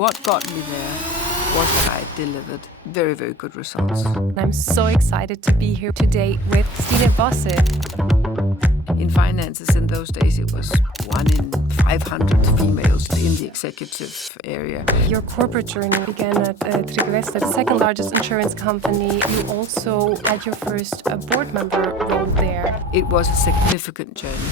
What got me there was that I delivered very, very good results. I'm so excited to be here today with Stine Bosse. In finances in those days, it was 1 in 500 females in the executive area. Your corporate journey began at Trailblazer, the second largest insurance company. You also had your first board member role there. It was a significant journey.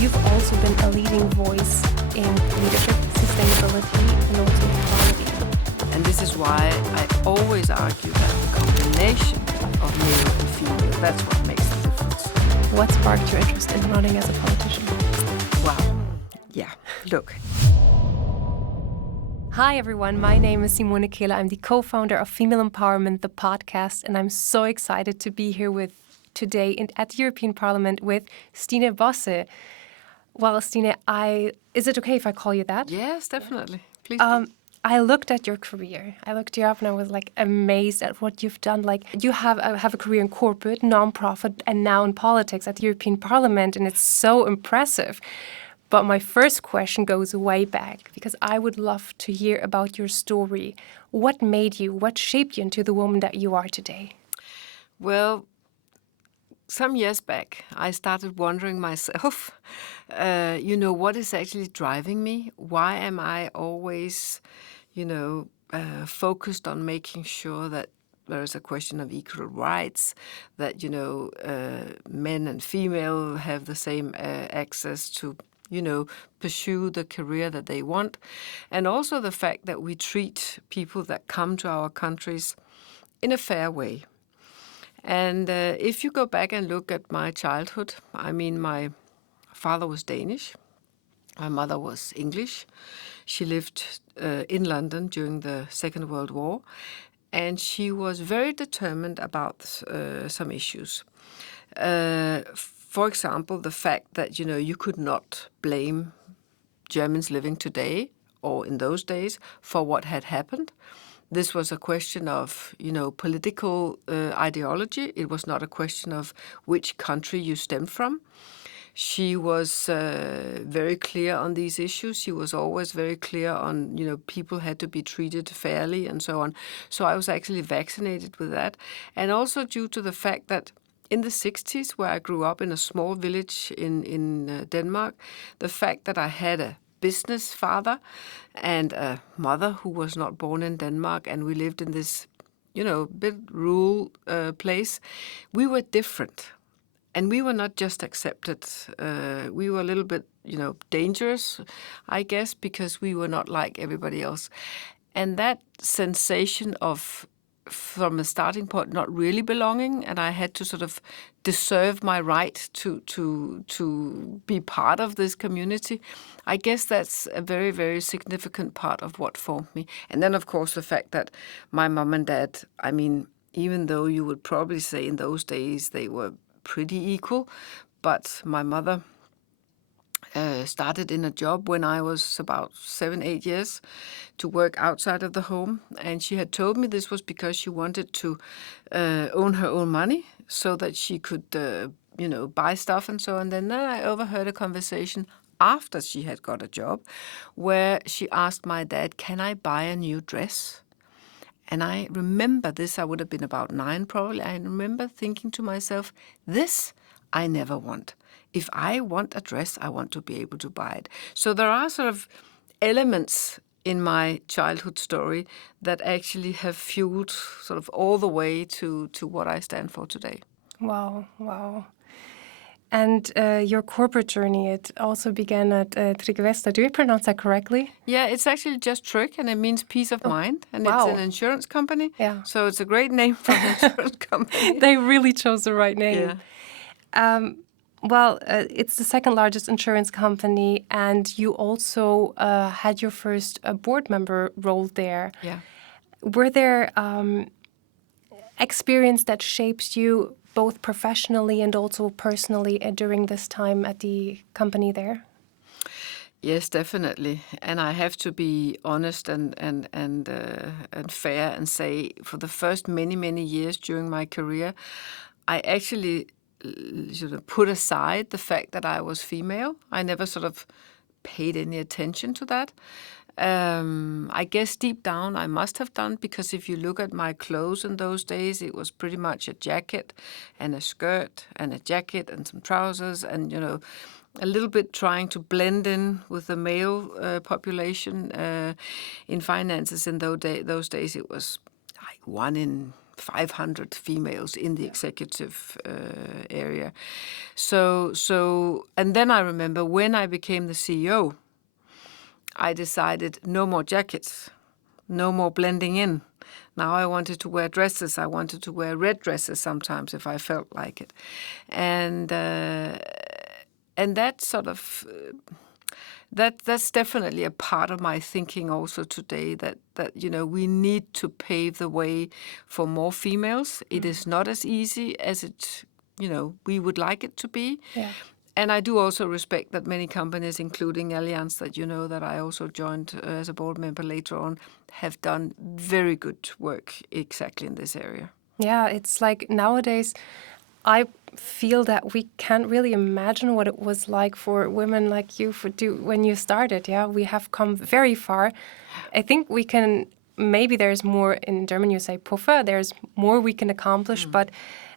You've also been a leading voice in leadership, sustainability, and also equality. And this is why I always argue that the combination of male and female, that's what makes the difference. What sparked your interest in running as a politician? Wow. Yeah, look. Hi everyone, my name is Simone Kehler. I'm the co-founder of Female Empowerment, the podcast, and I'm so excited to be here today at the European Parliament with Stine Bosse. Well, Stine, is it okay if I call you that? Yes, definitely. Please do. I looked at your career. I looked you up and I was amazed at what you've done. You have a career in corporate, non-profit, and now in politics at the European Parliament, and it's so impressive. But my first question goes way back because I would love to hear about your story. What shaped you into the woman that you are today? Well, some years back, I started wondering myself, what is actually driving me? Why am I always, focused on making sure that there is a question of equal rights, that, men and female have the same access to, pursue the career that they want. And also the fact that we treat people that come to our countries in a fair way. And if you go back and look at my childhood, my father was Danish. My mother was English. She lived in London during the Second World War. And she was very determined about some issues. For example, the fact that, you could not blame Germans living today or in those days for what had happened. This was a question of, political ideology. It was not a question of which country you stemmed from. She was very clear on these issues. She was always very clear on, people had to be treated fairly and so on. So I was actually vaccinated with that. And also due to the fact that in the 60s, where I grew up in a small village in Denmark, the fact that I had a business father and a mother who was not born in Denmark, and we lived in this, bit rural place, we were different. And we were not just accepted. We were a little bit, dangerous, I guess, because we were not like everybody else. And that sensation of, from a starting point, not really belonging, and I had to sort of deserve my right to be part of this community. I guess that's a very, very significant part of what formed me. And then, of course, the fact that my mom and dad, even though you would probably say in those days they were pretty equal, but my mother started in a job when I was about 7-8 years to work outside of the home. And she had told me this was because she wanted to own her own money so that she could, buy stuff and so on. Then I overheard a conversation after she had got a job where she asked my dad, "Can I buy a new dress?" And I remember this, I would have been about 9 probably. I remember thinking to myself, this I never want. If I want a dress, I want to be able to buy it. So there are sort of elements in my childhood story that actually have fueled sort of all the way to what I stand for today. Wow. And your corporate journey, it also began at Trailblazer. Do you pronounce that correctly? Yeah, it's actually just Tryg, and it means peace of mind. And wow. It's an insurance company. Yeah. So it's a great name for an insurance company. They really chose the right name. Yeah. It's the second largest insurance company, and you also had your first board member role there. Yeah. Were there experience that shapes you both professionally and also personally during this time at the company there? Yes, definitely. And I have to be honest and fair and say, for the first many years during my career, I actually sort of put aside the fact that I was female. I never sort of paid any attention to that. I guess deep down I must have done, because if you look at my clothes in those days, it was pretty much a jacket and a skirt and a jacket and some trousers and, a little bit trying to blend in with the male population in finances. In those days, it was like 1 in 500 females in the executive area. So, and then I remember when I became the CEO, I decided no more jackets, no more blending in. Now I wanted to wear dresses. I wanted to wear red dresses sometimes if I felt like it, and that sort of that's definitely a part of my thinking also today. That we need to pave the way for more females. It is not as easy as it we would like it to be. Yeah. And I do also respect that many companies, including Allianz, that I also joined as a board member later on, have done very good work exactly in this area. Yeah, it's like nowadays, I feel that we can't really imagine what it was like for women like you when you started. Yeah, we have come very far. I think we can. Maybe there's more in German. You say Puffer. There's more we can accomplish, but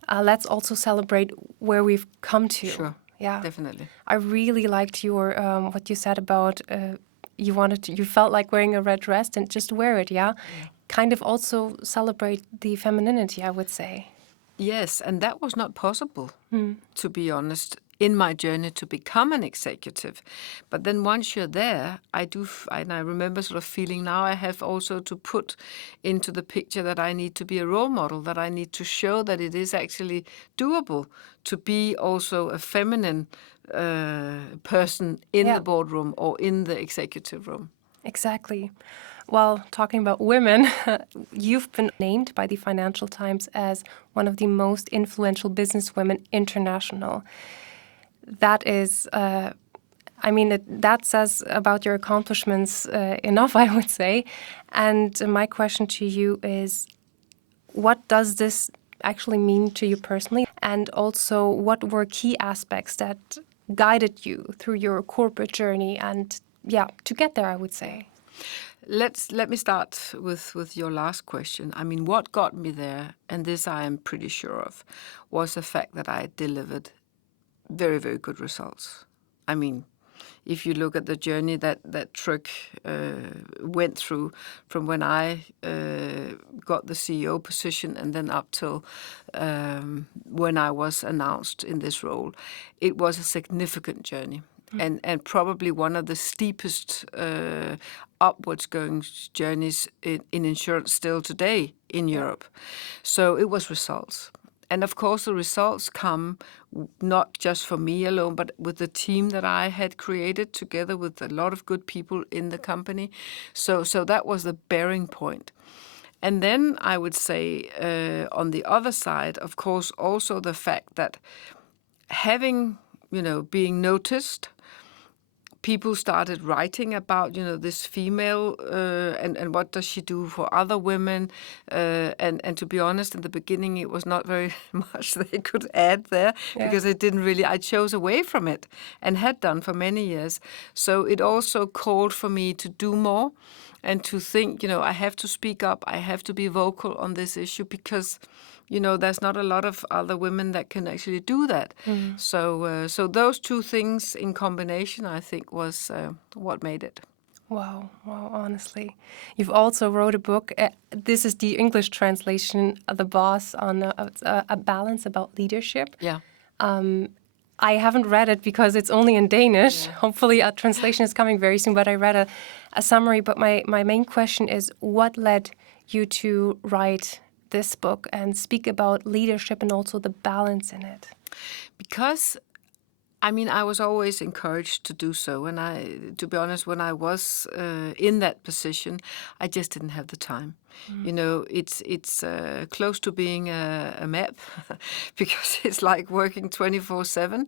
let's also celebrate where we've come to. Sure. Yeah, Definitely. I really liked your what you said about you felt like wearing a red dress and just wear it. Yeah, kind of also celebrate the femininity, I would say. Yes, and that was not possible, to be honest, in my journey to become an executive. But then once you're there, and I remember sort of feeling now I have also to put into the picture that I need to be a role model, that I need to show that it is actually doable to be also a feminine person in the boardroom or in the executive room. Exactly. Well, talking about women, you've been named by the Financial Times as one of the most influential businesswomen international. That is, that says about your accomplishments enough, I would say. And my question to you is, what does this actually mean to you personally? And also, what were key aspects that guided you through your corporate journey and, to get there, I would say? Let me start with your last question. I mean, what got me there, and this I am pretty sure of, was the fact that I delivered very, very good results. I mean, if you look at the journey that Tryg went through from when I got the CEO position and then up till when I was announced in this role, it was a significant journey. And probably one of the steepest upwards going journeys in insurance still today in Europe. So it was results. And of course, the results come not just for me alone, but with the team that I had created together with a lot of good people in the company. So that was the bearing point. And then I would say on the other side, of course, also the fact that having, being noticed, people started writing about, this female and what does she do for other women. And to be honest, in the beginning, it was not very much they could add there because I chose away from it and had done for many years. So it also called for me to do more and to think, I have to speak up. I have to be vocal on this issue because there's not a lot of other women that can actually do that. So those two things in combination, I think, was what made it. Wow, honestly. You've also wrote a book. This is the English translation of The Boss on a balance about leadership. Yeah. I haven't read it because it's only in Danish. Yeah. Hopefully a translation is coming very soon, but I read a summary. But my main question is, what led you to write this book and speak about leadership and also the balance in it? Because, I was always encouraged to do so. And to be honest, when I was in that position, I just didn't have the time. It's close to being a map because it's like working 24/7.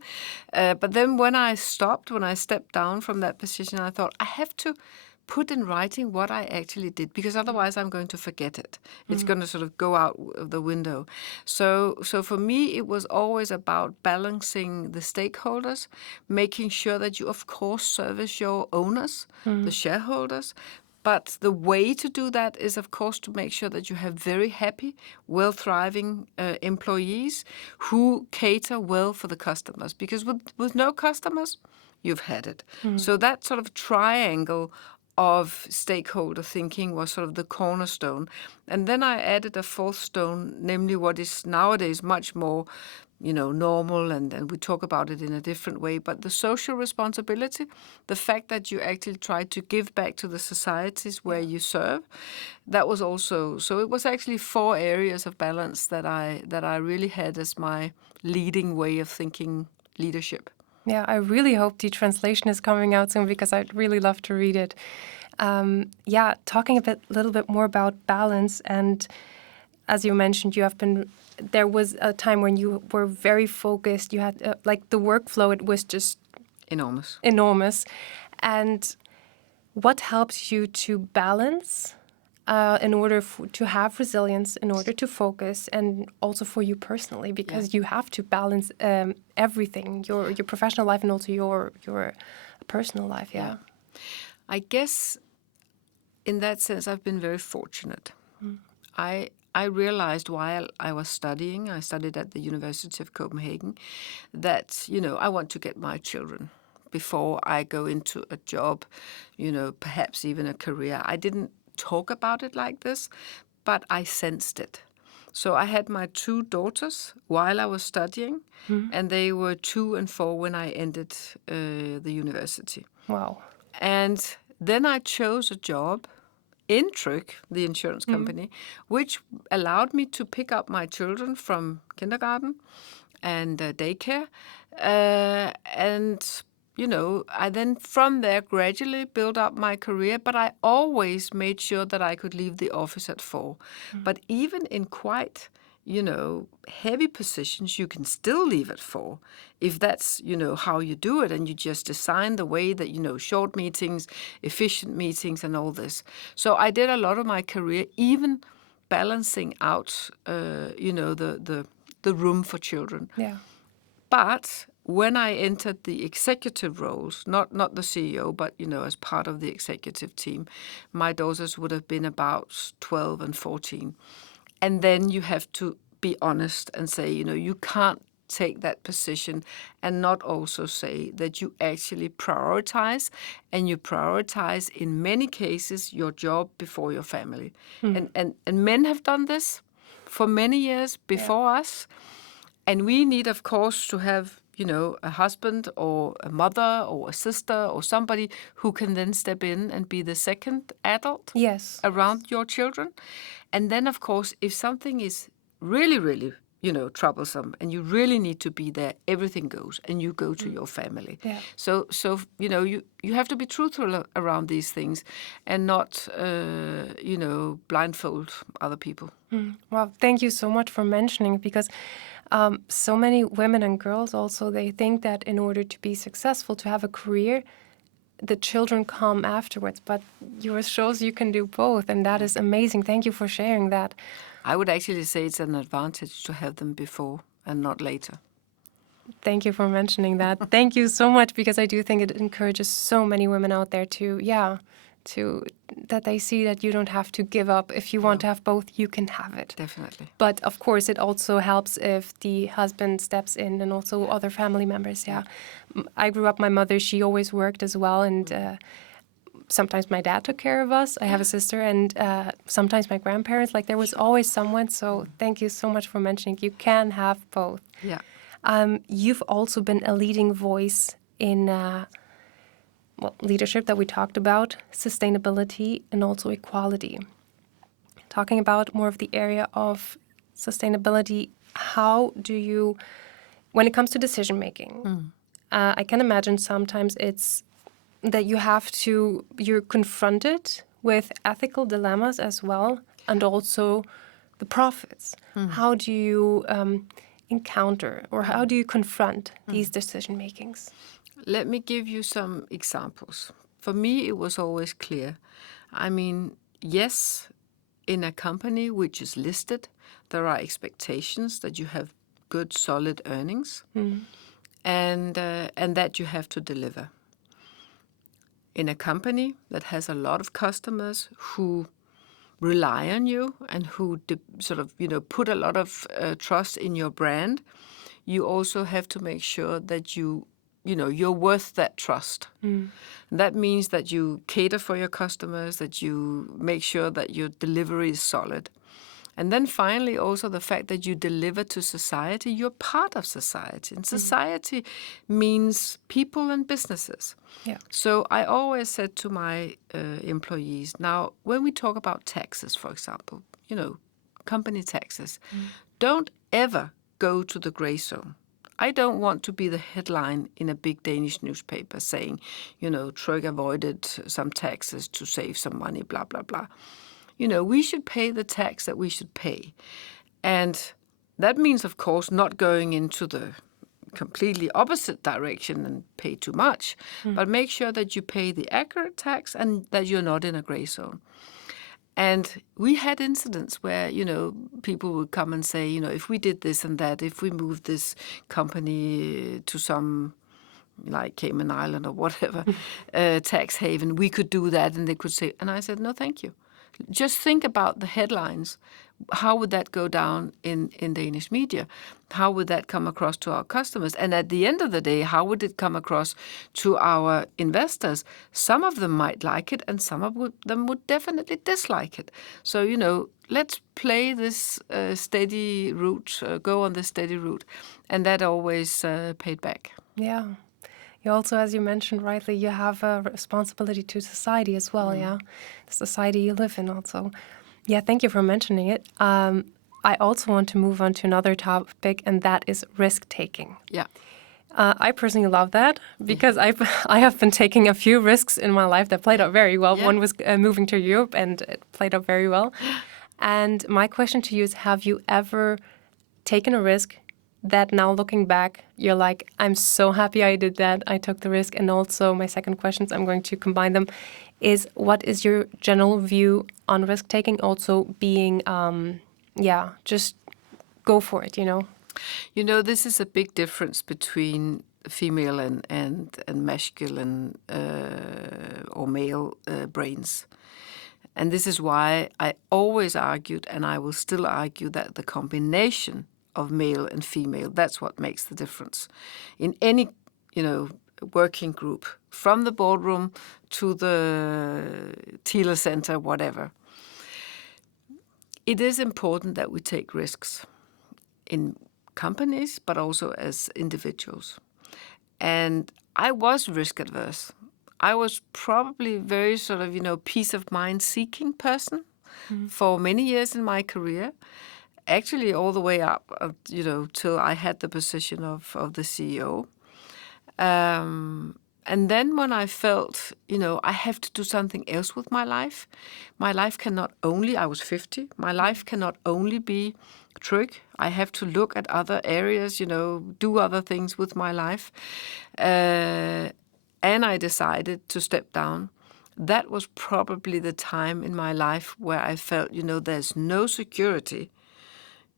But then when I stepped down from that position, I thought I have to put in writing what I actually did, because otherwise I'm going to forget it. It's going to sort of go out of the window. So for me, it was always about balancing the stakeholders, making sure that you, of course, service your owners, the shareholders, But the way to do that is, of course, to make sure that you have very happy, well-thriving employees who cater well for the customers. Because with no customers, you've had it. So that sort of triangle of stakeholder thinking was sort of the cornerstone. And then I added a fourth stone, namely what is nowadays much more, normal, and we talk about it in a different way, but the social responsibility, the fact that you actually try to give back to the societies where you serve, that was also, so it was actually 4 areas of balance that I really had as my leading way of thinking leadership. Yeah, I really hope the translation is coming out soon because I'd really love to read it. Talking a little bit more about balance, and as you mentioned, there was a time when you were very focused. You had the workflow; it was just enormous. And what helps you to balance in order to have resilience, in order to focus, and also for you personally, because you have to balance everything, your professional life and also your personal life. Yeah. I guess in that sense, I've been very fortunate. I realized while I was studying, I studied at the University of Copenhagen, that, I want to get my children before I go into a job, perhaps even a career. I didn't talk about it like this, but I sensed it. So I had my 2 daughters while I was studying, and they were 2 and 4 when I ended the university. Wow. And then I chose a job in Tryg, the insurance company, which allowed me to pick up my children from kindergarten and daycare. I then from there gradually built up my career, but I always made sure that I could leave the office at 4. But even in quite, heavy positions, you can still leave at 4 if that's, how you do it, and you just design the way that, short meetings, efficient meetings, and all this. So I did a lot of my career, even balancing out, the room for children. Yeah. But when I entered the executive roles, not the CEO, but, as part of the executive team, my daughters would have been about 12 and 14. And then you have to be honest and say, you can't take that position and not also say that you actually prioritize, and you prioritize in many cases your job before your family. And men have done this for many years before us. And we need, of course, to have, a husband or a mother or a sister or somebody who can then step in and be the second adult around your children. And then, of course, if something is really, really, troublesome and you really need to be there, everything goes and you go to your family. Yeah. So you have to be truthful around these things and not, blindfold other people. Well, thank you so much for mentioning it, because so many women and girls also, they think that in order to be successful, to have a career, the children come afterwards. But yours shows you can do both, and that is amazing. Thank you for sharing that. I would actually say it's an advantage to have them before and not later. Thank you for mentioning that. Thank you so much, because I do think it encourages so many women out there that they see that you don't have to give up. If you want to have both, you can have it. Definitely. But of course, it also helps if the husband steps in, and also other family members. Yeah. I grew up, my mother, she always worked as well. And sometimes my dad took care of us. I have a sister, and sometimes my grandparents. There was always someone. So thank you so much for mentioning you can have both. Yeah. You've also been a leading voice in leadership that we talked about, sustainability, and also equality. Talking about more of the area of sustainability, how do you, when it comes to decision making, I can imagine sometimes it's that you're confronted with ethical dilemmas as well, and also the profits. How do you encounter, or how do you confront these decision makings? Let me give you some examples. For me, it was always clear. I mean, yes, in a company which is listed, there are expectations that you have good, solid earnings, and that you have to deliver. in a company that has a lot of customers who rely on you and who sort of, put a lot of trust in your brand, you also have to make sure that you're worth that trust. And that means that you cater for your customers, that you make sure that your delivery is solid. And then finally, also the fact that you deliver to society, you're part of society. And society means people and businesses. Yeah. So I always said to my employees, now, when we talk about taxes, for example, company taxes, don't ever go to the gray zone. I don't want to be the headline in a big Danish newspaper saying, Tryg avoided some taxes to save some money, blah, blah, blah. We should pay the tax that we should pay. And that means, of course, not going into the completely opposite direction and pay too much, but make sure that you pay the accurate tax and that you're not in a gray zone. And we had incidents where, people would come and say, if we did this and that, if we moved this company to some, like Cayman Island or whatever, tax haven, we could do that. And they could say, and I said, no, thank you. Just think about the headlines. How would that go down in Danish media? How would that come across to our customers? And at the end of the day, how would it come across to our investors? Some of them might like it and some of them would definitely dislike it. So, let's play this steady route, go on this steady route. And that always paid back. Yeah. You also, as you mentioned rightly, you have a responsibility to society as well, yeah? The society you live in also. Yeah, thank you for mentioning it. I also want to move on to another topic, and that is risk-taking. Yeah. I personally love that because I have been taking a few risks in my life that played out very well. Yeah. One was moving to Europe, and it played out very well. And my question to you is, have you ever taken a risk that now looking back, you're like, I'm so happy I did that. I took the risk. And also my second questions, I'm going to combine them, is what is your general view on risk taking? Also being, just go for it, This is a big difference between female and masculine or male brains. And this is why I always argued, and I will still argue, that the combination of male and female, that's what makes the difference. In any, working group, from the boardroom to the Tiller Center, whatever. It is important that we take risks in companies, but also as individuals. And I was risk adverse. I was probably very sort of, peace of mind seeking person for many years in my career. Actually, all the way up, till I had the position of the CEO. And then when I felt, I have to do something else with my life cannot only, I was 50, my life cannot only be Tryg. I have to look at other areas, do other things with my life. And I decided to step down. That was probably the time in my life where I felt, there's no security.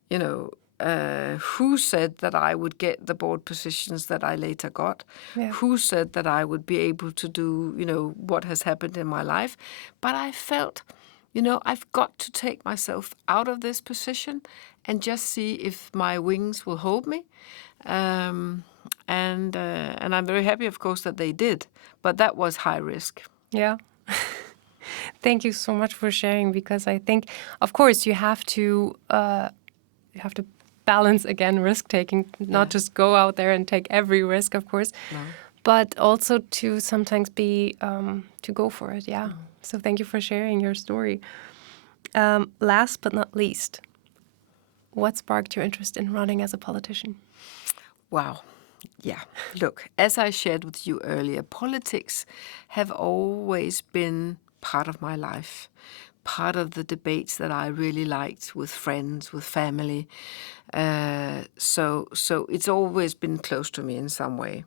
Who said that I would get the board positions that I later got? Yeah. Who said that I would be able to do, what has happened in my life? But I felt, I've got to take myself out of this position and just see if my wings will hold me. And I'm very happy, of course, that they did. But that was high risk. Yeah. Thank you so much for sharing, because I think, of course, you have to balance again risk-taking, not just go out there and take every risk, of course, but also to sometimes be, to go for it, yeah. So thank you for sharing your story. Last but not least, what sparked your interest in running as a politician? Wow. Yeah. Look, as I shared with you earlier, politics have always been part of my life, part of the debates that I really liked with friends, with family. So it's always been close to me in some way.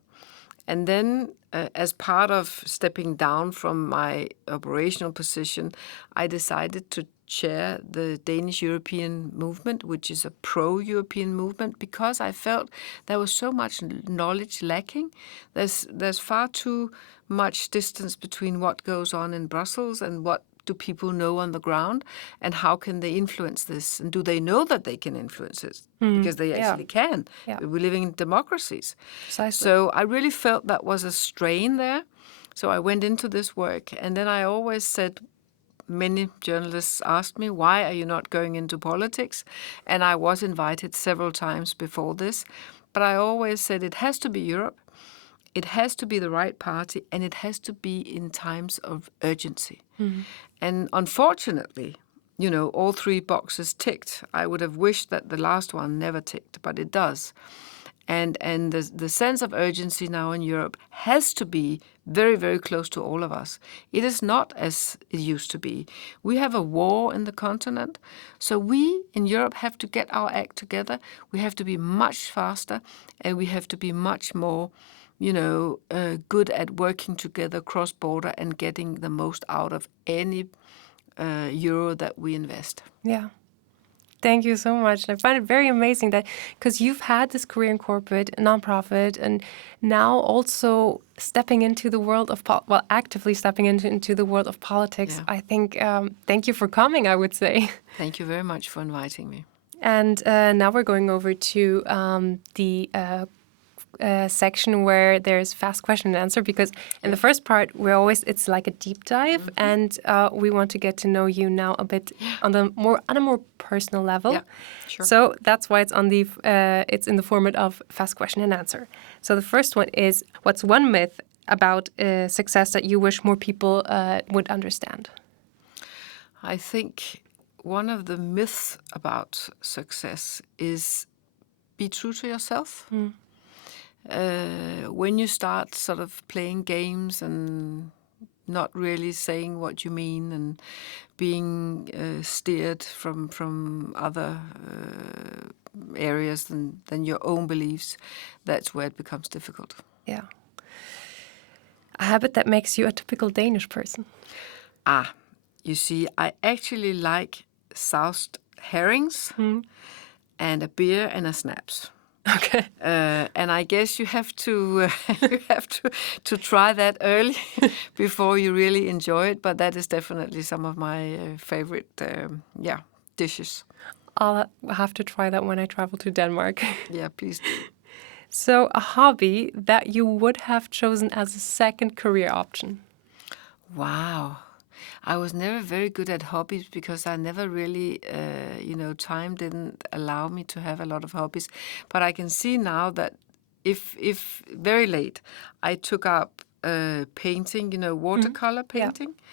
And then as part of stepping down from my operational position, I decided to chair the Danish European movement, which is a pro-European movement, because I felt there was so much knowledge lacking. There's far too much distance between what goes on in Brussels and what do people know on the ground, and how can they influence this? And do they know that they can influence it? Because they actually can. Yeah. We're living in democracies. Precisely. So I really felt that was a strain there. So I went into this work, and then I always said, many journalists asked me, why are you not going into politics? And I was invited several times before this. But I always said it has to be Europe, it has to be the right party, and it has to be in times of urgency. And unfortunately, all three boxes ticked. I would have wished that the last one never ticked, but it does. And the sense of urgency now in Europe has to be very, very close to all of us. It is not as it used to be. We have a war in the continent, so we in Europe have to get our act together. We have to be much faster, and we have to be much more, good at working together cross-border and getting the most out of any euro that we invest. Yeah. Thank you so much. I find it very amazing that, because you've had this career in corporate, nonprofit, and now also stepping into the world of, actively stepping into the world of politics. Yeah. I think, thank you for coming, I would say. Thank you very much for inviting me. And now we're going over to the section where there's fast question and answer, because in the first part it's like a deep dive, and we want to get to know you now a bit on a more personal level. Yeah, sure. So that's why it's it's in the format of fast question and answer. So the first one is, what's one myth about success that you wish more people would understand? I think one of the myths about success is be true to yourself. When you start sort of playing games and not really saying what you mean, and being steered from other areas than your own beliefs, that's where it becomes difficult. Yeah. A habit that makes you a typical Danish person? You see, I actually like soused herrings and a beer and a snaps. Okay. And I guess you have to to try that early before you really enjoy it. But that is definitely some of my favorite dishes. I'll have to try that when I travel to Denmark. Yeah, please do. So, a hobby that you would have chosen as a second career option? Wow. I was never very good at hobbies because I never really, time didn't allow me to have a lot of hobbies. But I can see now that if very late, I took up painting, watercolor painting. Yeah.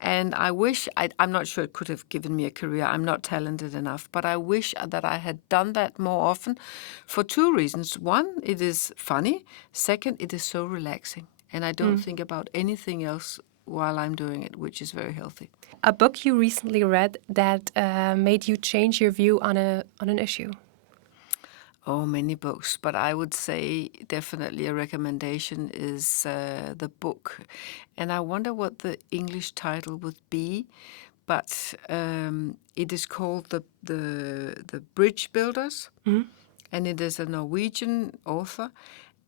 And I wish, I'm not sure it could have given me a career. I'm not talented enough. But I wish that I had done that more often for two reasons. One, it is funny. Second, it is so relaxing. And I don't think about anything else while I'm doing it, which is very healthy. A book you recently read that made you change your view on an issue? Oh, many books, but I would say definitely a recommendation is the book. And I wonder what the English title would be, but it is called the Bridge Builders, and it is a Norwegian author.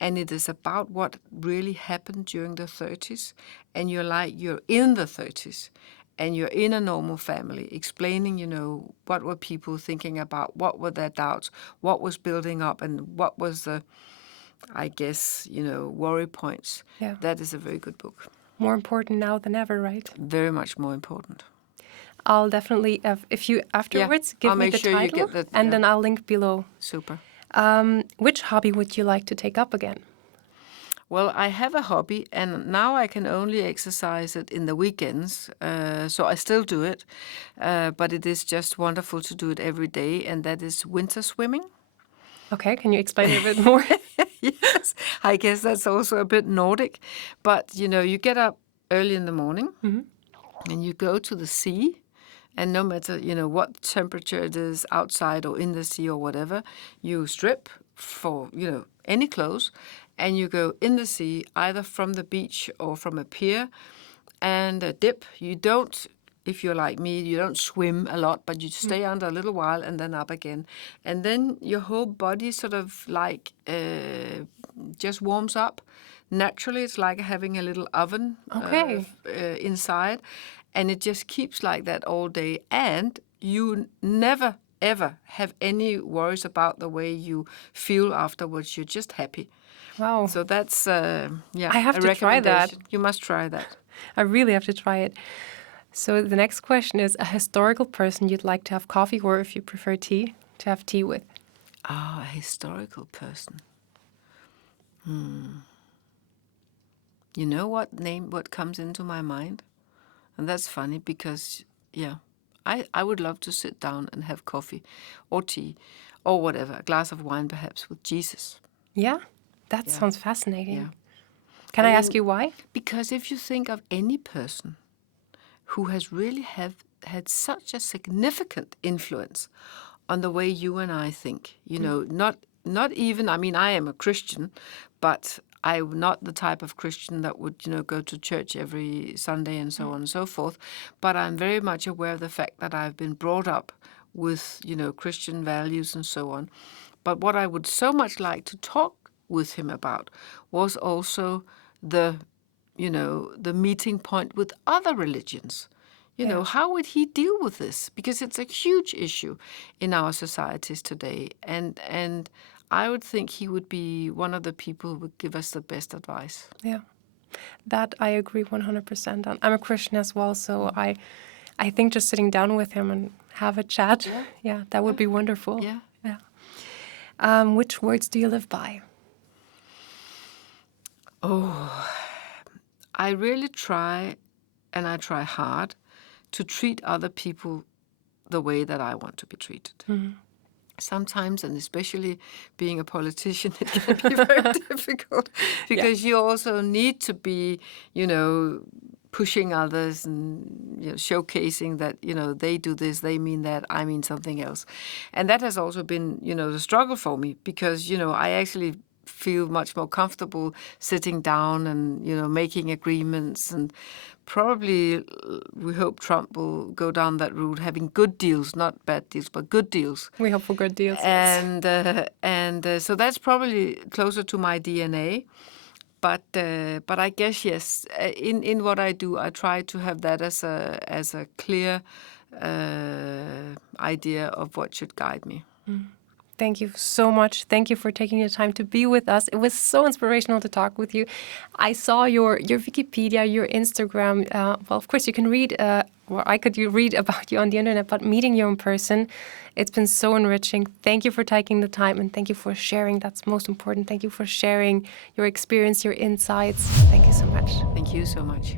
And it is about what really happened during the 30s. And you're in the 30s and you're in a normal family, explaining, what were people thinking about, what were their doubts, what was building up, and what was the, I guess, worry points. Yeah. That is a very good book. More important now than ever, right? Very much more important. I'll definitely, if you afterwards give me the title, and then I'll link below. Super. Which hobby would you like to take up again? Well, I have a hobby, and now I can only exercise it in the weekends, so I still do it, but it is just wonderful to do it every day, and that is winter swimming. Okay, can you explain it a bit more? Yes, I guess that's also a bit Nordic, but, you get up early in the morning, and you go to the sea. And no matter, what temperature it is outside or in the sea or whatever, you strip for, any clothes, and you go in the sea, either from the beach or from a pier, and dip. You don't, if you're like me, you don't swim a lot, but you stay under a little while and then up again. And then your whole body sort of like just warms up. naturally. It's like having a little oven Okay. inside, and it just keeps like that all day. And you never, ever have any worries about the way you feel afterwards. You're just happy. Wow. So that's, I have a to try that. recommendation. You must try that. I really have to try it. So the next question is a historical person you'd like to have coffee, or if you prefer tea, to have tea with. Ah, a historical person. You know what comes into my mind? And that's funny because, I would love to sit down and have coffee or tea or whatever, a glass of wine perhaps with Jesus. Yeah, that Yeah. sounds fascinating. Yeah. Can I I mean, ask you why? Because if you think of any person who has really had such a significant influence on the way you and I think, not even, I mean, I am a Christian, but I'm not the type of Christian that would, go to church every Sunday and so on and so forth. But I'm very much aware of the fact that I've been brought up with, Christian values and so on. But what I would so much like to talk with him about was also the the meeting point with other religions. Yeah. How would he deal with this? Because it's a huge issue in our societies today. And I would think he would be one of the people who would give us the best advice. Yeah, that I agree 100% on. I'm a Christian as well, so I think just sitting down with him and have a chat, yeah, that would be wonderful. Yeah. Yeah. Which words do you live by? I really try, and I try hard, to treat other people the way that I want to be treated. Sometimes, and especially being a politician, it can be very difficult because you also need to be, pushing others and showcasing that, they do this, they mean that, I mean something else. And that has also been, the struggle for me because, I actually feel much more comfortable sitting down and, making agreements, and probably we hope Trump will go down that route, having good deals, not bad deals, but good deals. We hope for good deals. And so that's probably closer to my DNA. But I guess yes, in what I do, I try to have that as a clear idea of what should guide me. Thank you so much. Thank you for taking the time to be with us. It was so inspirational to talk with you. I saw your Wikipedia, your Instagram. Well, of course, you can read, read about you on the internet, but meeting you in person, it's been so enriching. Thank you for taking the time, and thank you for sharing. That's most important. Thank you for sharing your experience, your insights. Thank you so much. Thank you so much.